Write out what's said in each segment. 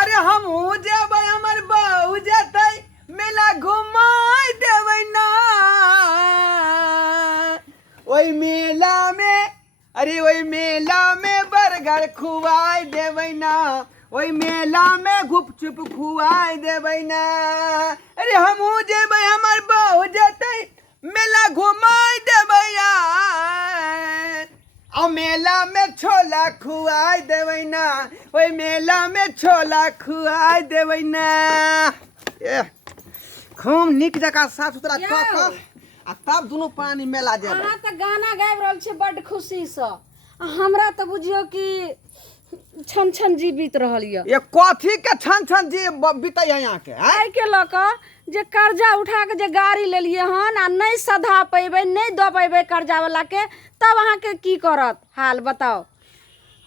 अरे हम जेबै हमर बहू जेतै मेला घुमाई देबै ना ओई मेला में अरे ओई मेला में बर्गर खुआई देबै ना ओई मेला में गुपचुप खुआई देबै ना अरे हम जेबै हमर बहू जेतै मेला घुमाई देबै यार आ मेला में छोला खुआई देबै ना ओई मेला में छोला खुआई देबै ना खूब नीक जकाँ साफ सुथरा कऽ कऽ आ तब दुनू पानी मेला जेबै। अहाँ तऽ गाना गाबि रहल छी बड्ड खुशी से हमरा तऽ बुझियो कि छन छन जी बीत रहल ये कथी के छन छन जी बीतै है यहाँ के आइ के लऽ कऽ जे कर्जा उठा के जे गाड़ी लेलिए हन आ नहीं सधा पैबै नहीं दऽ पैबै कर्जा वाला के तब अहाँ के की करत हाल बताओ।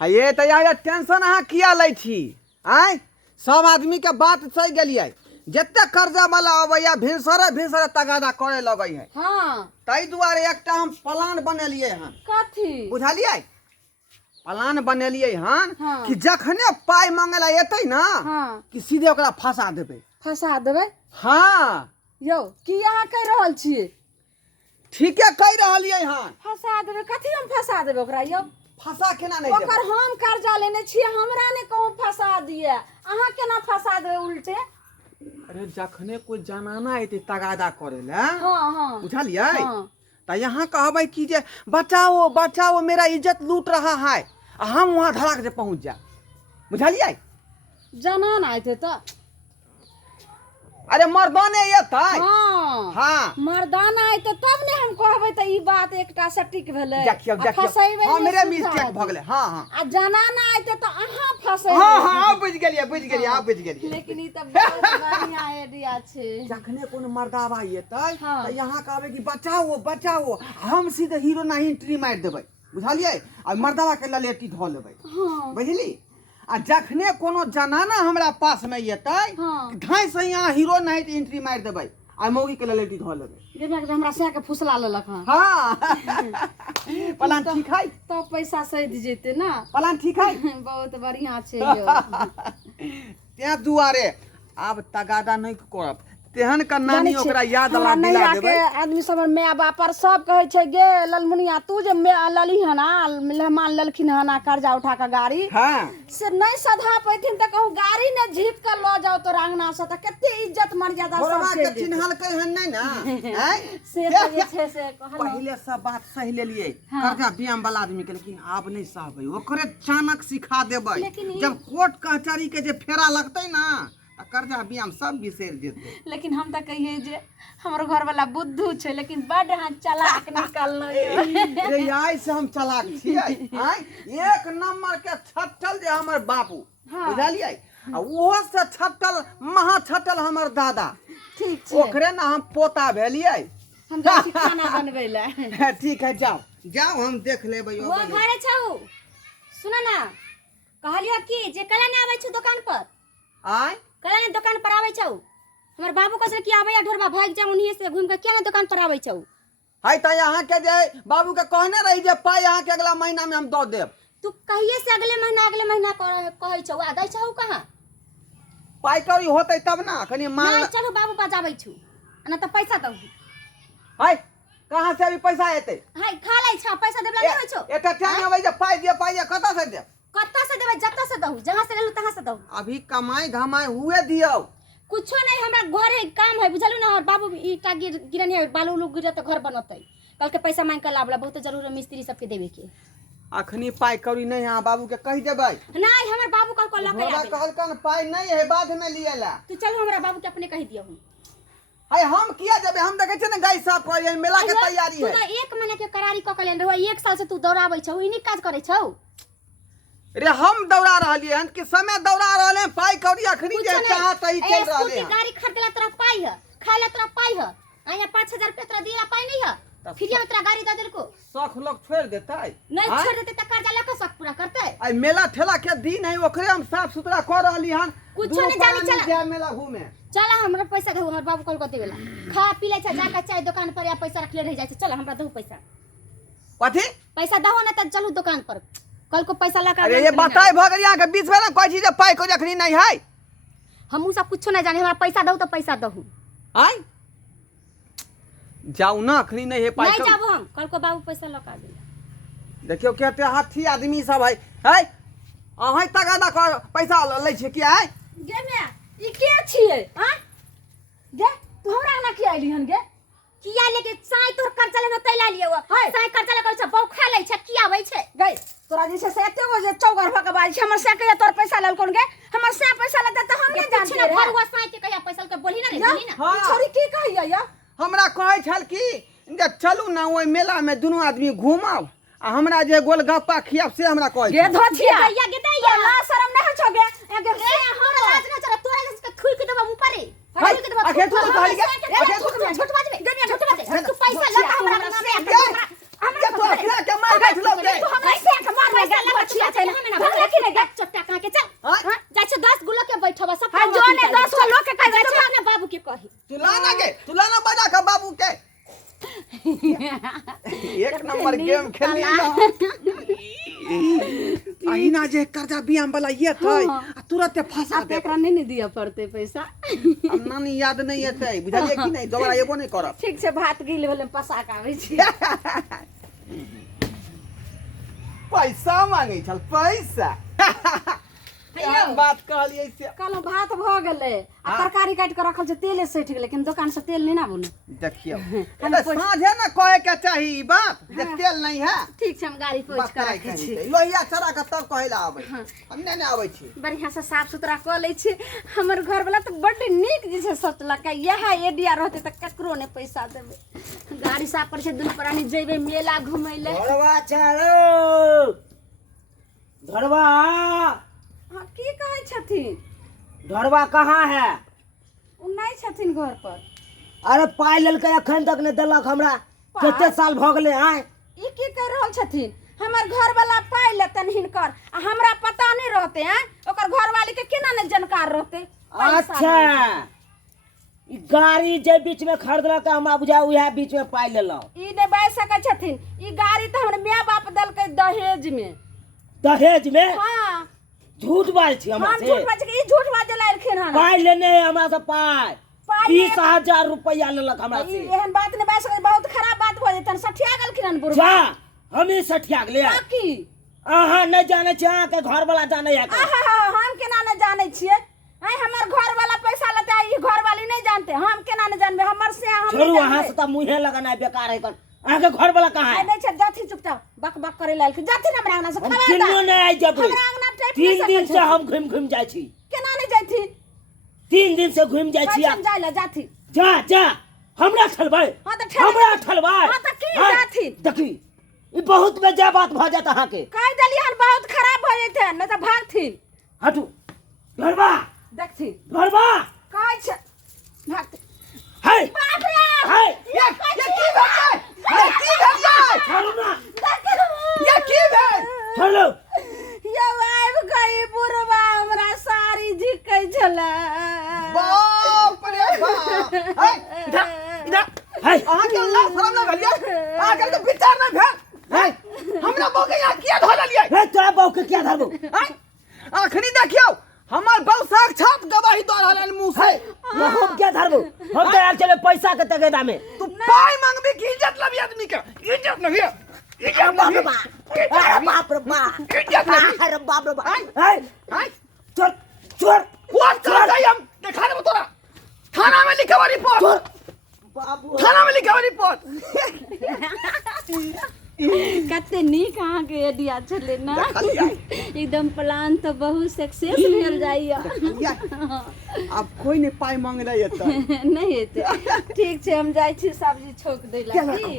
ये तो यार टेंशन अहाँ किया लै छी आय सब आदमी के बात सही गेलियै जते कर्जा वाला अबैया भिनसरे तगादा करे लगै है। हाँ ताहि दुआरे एकटा हम प्लान बनेलियै हन कथी बुझलियै प्लान बनेलियै हन हाँ। कि जखने पाई मंगला एतै ना हाँ कि सीधे ओकरा फंसा देबै। फंसा देबै हाँ यौ की अहाँ कहि रहल छियै ठीके कहि रहलियै हन फंसा देबै कथी हम फंसा देबै ओकरा यौ फंसा केना नहीं देबै ओकर हम कर्जा लेने छियै हमरा ने कहूँ फंसा दिए अहाँ केना फंसा देबै उल्टे। अरे जखने कोई जनाना एतै तगादा करे ले हाँ हाँ बुझलियै हाँ। तो यहाँ कहबै कि जे बचाओ बचाओ मेरा इज्जत लूट रहा है आ हम वहाँ धड़ाक से पहुँच जा बुझलियै। जनान आइते तो अरे मर्दाने एतै हाँ हाँ मर्दाना आइते तब ने हम कहबै त ई बात एकटा सटीक भेलै देखियौ देखियौ हाँ मेरे मिस्टेक भ गेलै हाँ हाँ आ जनाना आइते तो अहाँ फंसेबै हाँ हाँ आप बुझ गेलियै आप बुझ गेलियै। लेकिन ई त बहुत बढ़िया आइडिया छै जखने कोनो मर्दावा एतै हाँ। त यहाँ कहबै कि बचाओ बचाओ हम सीधे हीरो नहीं एंट्री मार देबै बुझलियै आ मर्दावा के ललेटी धो लेबै हाँ बुझली आ जखने कोनो जनाना हमरा पास में एतै हाँ। धाई से यहाँ हीरो नहीं एंट्री मार देबै आ मौगी के ललेटी धो लेबै। जेना कि हमरा से के फुसला लेलक हन हाँ प्लान ठीक है तो पैसा सैध जेते ना प्लान ठीक है बहुत बढ़िया छै यौ ते दुआरे आब तगादा नहीं करब तेहन का नानी जानै छी, ओकरा याद हमरा दिला नैहरा के देबै। आदमी सब माय बाप पर सब कहे छै गे ललमुनिया तू जे लली हना मेहमान ललखिन हना कर्जा उठा के गाड़ी हाँ से नहीं सधा पैथिन त कहू गाड़ी ने झीप के ल जाओ तो अंगना से त कते इज्जत मर्यादा सब घोड़वा से के चिन्हलकै हन नहीं ना हैं? से तो जे छै से कहलौ पहले सब बात सही लेलियै हाँ। कर्जा बियाम वाला आदमी के लेकिन आब नहीं सहबै ओकरे चाणक सिखा देबै लेकिन ई- जब कोर्ट कचहरी के जे फेरा लगतै ना त कर्जा बियाम सब बिसर जेतै। लेकिन हम त कहिए जे हमर घर वाला बुद्धू छै लेकिन बड हाथ चालाक निकललो रे आई से हम चलाक छियै हैं? एक नंबर के छट्टल जे हमर बाबू हाँ। बुझलियै आ ओहो से छट्टल महा छट्टल हमर दादा ठीक छै ओकरे ना हम पोता भेलियै। हम जाइ छी खाना बनबै ले ठीक है जाओ जाओ हम देख लेबै वो घरे छौ सुन ना कहलियो कि जे कला ने आबै छौ दुकान पर आय कला ने दुकान पर आबै छौ हमर बाबू कहै कि आबै ढोरबा भाग जा उन्हीं से घूम के क्या ने दुकान पर आबै छौ है त यहाँ के जे बाबू के कहने रही जे पाई यहाँ के अगला महीना में हम दो देब तू कहिए से अगले महीना कहै छौ आ दै छौ कहां पाई कौड़ी होतै तब ना कनी मान नहीं चलो बाबू पास आबै छौ ना त पैसा दऊ है कहाँ से अभी पैसा एतै हाय खा लै छ पैसा देबला नहीं होइ छौ एटा टाइम अबै जे पाई दिए कतऽ से देब कत्ता से देबै जत्ता से दऊ जहां से लेलु तहां से दऊ अभी कमाई धमाई हुए दियो कुछो नहीं हमरा घरे काम है बुझलु ना और बाबू ईटा गिरनी है बालू उलू गिरत घर बनतै कल के पैसा मांग के लाबला बहुत जरूर है मिस्त्री सबके देवे के अखनी पाई कौड़ी नहीं यहाँ बाबू के कह देबै नहीं हमर बाबू कल को लके घोड़ा आबे कहलकन पाई नहीं है बाद में लिएला तू चल हमरा बाबू के अपने कह दियो है हम किया जबे हम देखे छै ना गाय साफ कर मेला के तैयारी तू है तो एक महीने के करारी क के लेन रहो एक साल से तू दौड़ाबै छौ इनी काज करे छौ रे हम दौड़ा रहलिए हन कि समय दौड़ा रहले पाई कौड़ी अखनी जे चाहत ही चल रहले स्कूटी हैं गाड़ी खरीदला तोरा पाई है खाइला तोरा पाई है आया 5000 रुपया तोरा दिया पाई नहीं है फिर तोरा गाड़ी दे देलको शौक लोग छोड़ देता है नहीं छोड़ देते त कर्जा लेके शौक पूरा करते आई मेला ठेला के दिन है ओकरे हम साफ सुथरा कर रहली हन कुछो नहीं जानी चला जाए मेला घूमे चला हमरा पैसा दे हमर बाबू कल को देवेला खा पी ले छ जाके चाय दुकान पर या पैसा रख ले रह जाय चल हमरा दहु पैसा कथी पैसा दहो ना त चलू दुकान पर कल को पैसा लगा अरे ये बताई भगरिया के बीच में ना कोई चीज पाई को जखनी नहीं है हम उ सब कुछो नहीं जाने हमरा पैसा दहु तो पैसा दहु आय जाऊ ना अखनी नहीं है पाई नहीं जाबो हम कल को बाबू पैसा लौटा दे देखियो केते हाथी आदमी सब है अहाँ तगादा कर पैसा लै छै किया है गे मैं ई के छिए हां गे तू हमरा ना की आइली हन गे किया लेके साई तोर कर्जा लेनो तैला लियो साई कर्जा लेके छ बौ खा लै छ किया होय छै गई तोरा जे से एते गो जे चौगर भक बाज हमर से के तोर पैसा लेल कोन गे हमर से पैसा लेते त हम नहीं जानते रे भरुआ साई के कहिया पैसा के बोली ना रे बोली ना हाँ। छोरी की कहिया या हमरा कहै छल कि जे चलू ना ओइ मेला में दुनू आदमी घुमाव आ हमरा जे गोलगप्पा खियाब से हमरा कहै गे धोथिया गैया गे दैया ला शरम नहीं छ गे एगे ए हमरा लाज ना चला तोरा के खुल के देबा ऊपर रे आखे तू कहली गे आखे तू छोट बाजबे गनिया छोट बाजबे तू पैसा लगा हमरा के तो अखरा के मार गई लो गे तू हमरा से के मार गई गला मछिया छै ना हम रखी ले गे चट्टा कहां के चल हां जाय छै 10 गुलो के बैठबा सब हां जो ने 10 गो लोग के कह जाय छै अपने बाबू के कही तू लाना बजा के बाबू के एक नंबर गेम खेली अहिना जे कर्जा बियाम वाला ये थई आ तुरंत फंसा आप दे एकरा नहीं दिया पड़ते पैसा अब नानी याद नहीं एतै बुझलिए कि नहीं दोबारा एबो नहीं करब ठीक से भात गिल भेले पसा के आबै छी पैसा मांगे छल पैसा हम बात कहलिए से कहलो भात भ गेले आ तरकारी काट के रखल छै तेले सैठ गेले लेकिन दुकान से तेल नहीं ना बुने देखियो साँझे ना कहे के चाही ई बात जे तेल नहीं है ठीक छै हम गाड़ी पोछ के रखै छी लोहिया चढ़ा के तब कहला आबै हम नहीं आबै छी बढ़िया से साफ सुथरा क लै छी हमर घर वाला तो बड नीक जे छै सोचलक यह एडिया रहते त ककरो ने पैसा देबे गाड़ी साफ पर छै दुनू प्राणी जेबे मेला घुमै ले घरवा चलो घरवा हां की कहै छथिन घरवा कहाँ है उ नहीं छथिन घर पर अरे पाई लेलकै अखन तक नहीं देलक हमरा कते साल भ गेलै आय ई की कर रहल छथिन हमर घर वाला पाई लेतन हिनकर आ हमरा पता नहीं रहते हैं ओकर घर वाली के केना ने जानकार रहते अच्छा ई गाड़ी जे बीच में खरीदलक हमरा बुझा उहे बीच में पाई लेलौ ई नहीं बाज सकै छथिन ई गाड़ी तो हमर माय बाप देलकै दहेज में दहेज में हां झूठ बाज छी हमरा हम से झूठ बाज के ई झूठ बाज लाइलखिन हन पाई लेने है हमरा से पाई पाई 20,000 रुपया लेलक हमरा ई से एहन बात नहीं बाज सकै बहुत खराब बात भ जेतन सठिया गेलखिन हन बुढ़वा जा हमें सठिया गेलै की अहाँ नहीं जाने छी अहाँ के घर वाला जाने है हम केना न जानै छियै आई हमर घर वाला पैसा लेते ई घर वाली नहीं जानते हम केना न जानबे हमर से हम छोड़ू अहाँ से त मुंहे लगाना बेकार है कन अहाँ के घर वाला कहाँ है नहीं छै जाथी चुपचाप बक बक करे लाल के जाथी हमरा अंगना से हम खबरदार किन्नो नहीं आई जबै हमरा अंगना टेप 3 दिन से हम घूम जाइ छी केना नहीं जाथी 3 दिन से घूम जाइ छी जाय ला जाथी जा जा हमरा ठलबै हां त ठेल हमरा ठलबै हां त की जाथी देखी ई बहुत बेजा बात भ जात अहाँ के कह देलिए हन बहुत खराब भ जेते न त भागथिन हटू घरबा देखथी घरबा कहै छै भागथिन है बाप रे है ये की भेलै ये की भेलै छोड़ू ना ये की भेल छोड़ू ये आइब गई बुढ़वा हमरा सारी झिकै छले बाप रे बाप है इधर है अहाँ के अल्लाह शरम ना भेलिए अहाँ के तो विचार ना भेल है हमरा बौ के यहाँ किया धो लेलिए हे तोरा बहू के क्या धरबू अखनी देखियो हमर बौ साक्षात गवाही दऽ रहल मुंह से हम क्या धरबू हम तो यार चले पैसा के तगेदा में तू पाई मांगबी की इज्जत लबी आदमी के इज्जत नहीं है इज्जत बाप नहीं रे बा अरे बाप रे बा इज्जत नहीं अरे बाप रे बा है है चोर चोर कोर्ट चला जाई हम दिखा देबो तोरा थाना में लिखवा रिपोर्ट चोर बाबू थाना में लिखवा रिपोर्ट कते नीक अहाँ के आइडिया छले ना देखलियै एकदम प्लान तो बहुत सक्सेस भेल जाइया अब कोई नहीं पाई मांगले एतै नहीं हेते ठीक छै हम जाइ छी सब्जी छोक दै ला की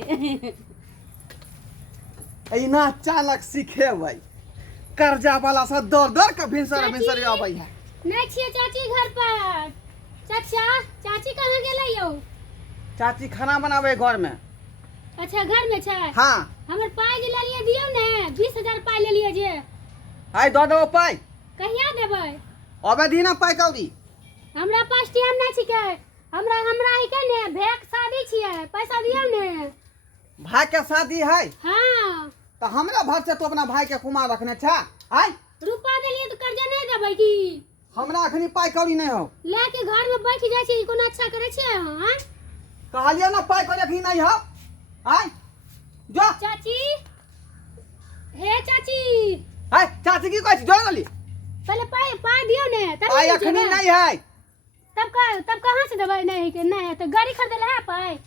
एना चालक सिखेबै कर्जा वाला से दर दर के भिनसर आबै है नहीं छिए चाची घर पर चाचा चाची कहाँ गेलै यौ चाची खाना बनावे घर में अच्छा घर में छै हाँ हमर पाई जे लेलिए दियौ ने 20,000 पाई लेलिए जे हाय दऽ देबो पाई कहिया देबै अबे दी ना पाई कौड़ी हमरा पास टाइम नहीं छिकै हमरा ही के ने भेक शादी छियै पैसा दियौ ने भाई के शादी है हां तो हमरा भर से तो अपना भाई के कुमार रखने छा हाय रुपा देलिए तो कर्जा नहीं देबै की हमरा अखनी पाई कौड़ी नहीं हो लेके घर में बैठ जाइ छी कोनो अच्छा करे छी हां कहलियो ना पाई कौड़ी अखनी नहीं हो आय जो चाची हे चाची हाय चाची की कहै छी जो जल्दी पहले पाई दियो ने तब पाई अखनी नहीं है तब कहां से देबै नहीं के नहीं तो गाड़ी खरीदले है पाई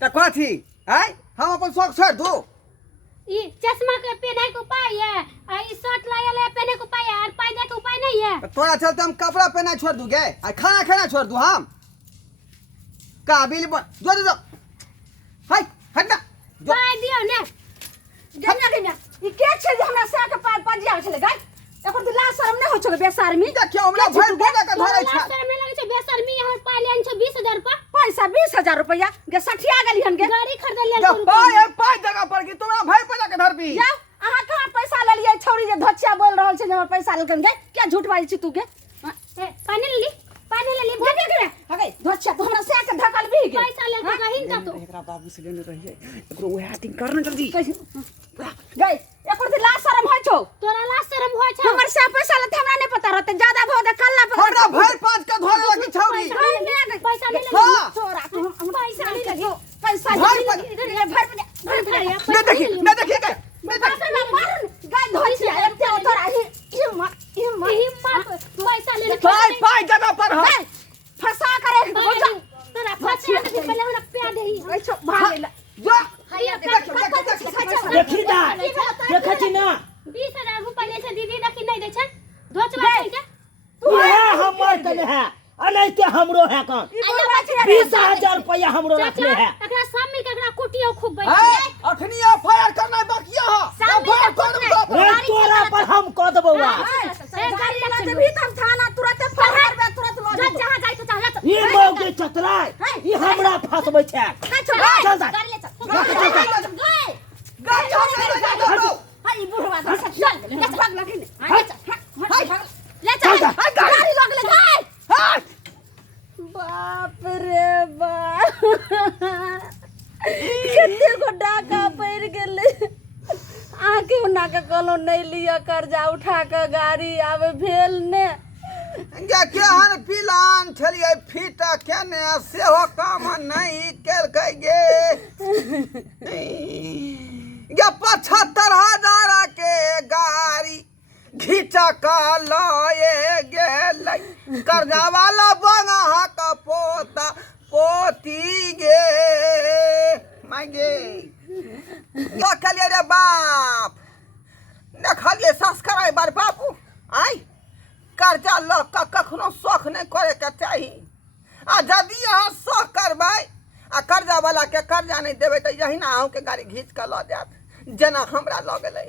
त कथी आय हम अपन शौक छोड़ दू ई चश्मा के पहने को पाई है आ ई शर्ट लाया ले पहने को पाई है और पाई दे के उपाय नहीं है तोरा चलते हम कपड़ा पहना छोड़ दूँ गे आ खाना खाना छोड़ दूँ हम काबिल जो जो हाय हट ना पाई दियो ने गन्ना ई के छै जे हमरा से के पजिया छले गाय एकर दिला शर्म नै हो छले बेशर्मी देखियो हमरा भर बोला के धरै छै सर में लगे छै बेशर्मी यहाँ पाई लेन छै 20000 रुपया पैसा 20000 रुपया गे सठिया गेली हन गे गाड़ी खरीद ले जब पाई जगह पर की तोरा भाई पैसा के धरबी जा अहाँ कहाँ पैसा ले लिए छौरी जे धचिया बोल रहल छै जे हमर पैसा लेलकन गे क्या झूठ बाजै छी तू गे पानी ले ली गे गे हगे धचिया तू हमरा से के धकल भी गे पैसा ले के कहिन का तो एकरा बाबू से लेने रहिए एकरो ओहे एक्टिंग करना जल्दी गई एकर दिला शर्म होइ छौ तोरा ला शर्म होय छै हमर से पैसा लेते हमरा नहीं पता रहते ज्यादा भाव दे कल्ला पे हमरा भाई पांच का धरे लगी छौरी पैसा ले ले हां छोरा तू हम पैसा ले ले पैसा भाई भर ना देखिए के गाय धचिया एते तोरा हिम्मत पैसा ले ले पाई जगह पर हो फसा करे तोरा फसा के पहले हमरा प्यार देही ऐसो भागेला जो देखी दा देखै छी ना 20000 रुपया ले छै दीदी देखी नहीं दै छै धोचवा छै के ये हमर कने है अनैते हमरो है काम 20000 रुपया हमरो रखले है एकरा सब मिल के एकरा कुटियो खूब बैठ है अखनी एफआईआर करना बाकी है एफआईआर कर रे तोरा पर हम क देबौ गाड़ी लगा दे भी तब थाना तुरंत पकड़ बे तुरंत लो जहां जाय तो चाहे ई मौके चतराय ई हमरा फसबै छै चल जा गाड़ी ले चल गाड़ी हाय बुढ़वा चल ले भाग लखी ले चल जा गाड़ी लग ले गई हां बाप रे बाप कते को डाका पड़ गेले आके उना के कहलो नहीं लिया कर्जा उठा के गाड़ी आवे भेल ने गे केहन पिलान छलिए फीटा केने सेहो काम नहीं केलकै गे गे 75000 के गाड़ी घीचा का लाए गेलै कर्जा वाला बंगा का पोता पोती गे मांगे यो कहलिए रे बाप देखलिए संस्कार बार बाबू आई कर्जा ल के कखनो शौख नहीं करे के चाही आ यदि अहाँ शौख करबै आ कर्जा वाला के कर्जा नहीं देबै तो यही ना अहूँ के गाड़ी घीच के ल जायत जेना हमरा ल गेलै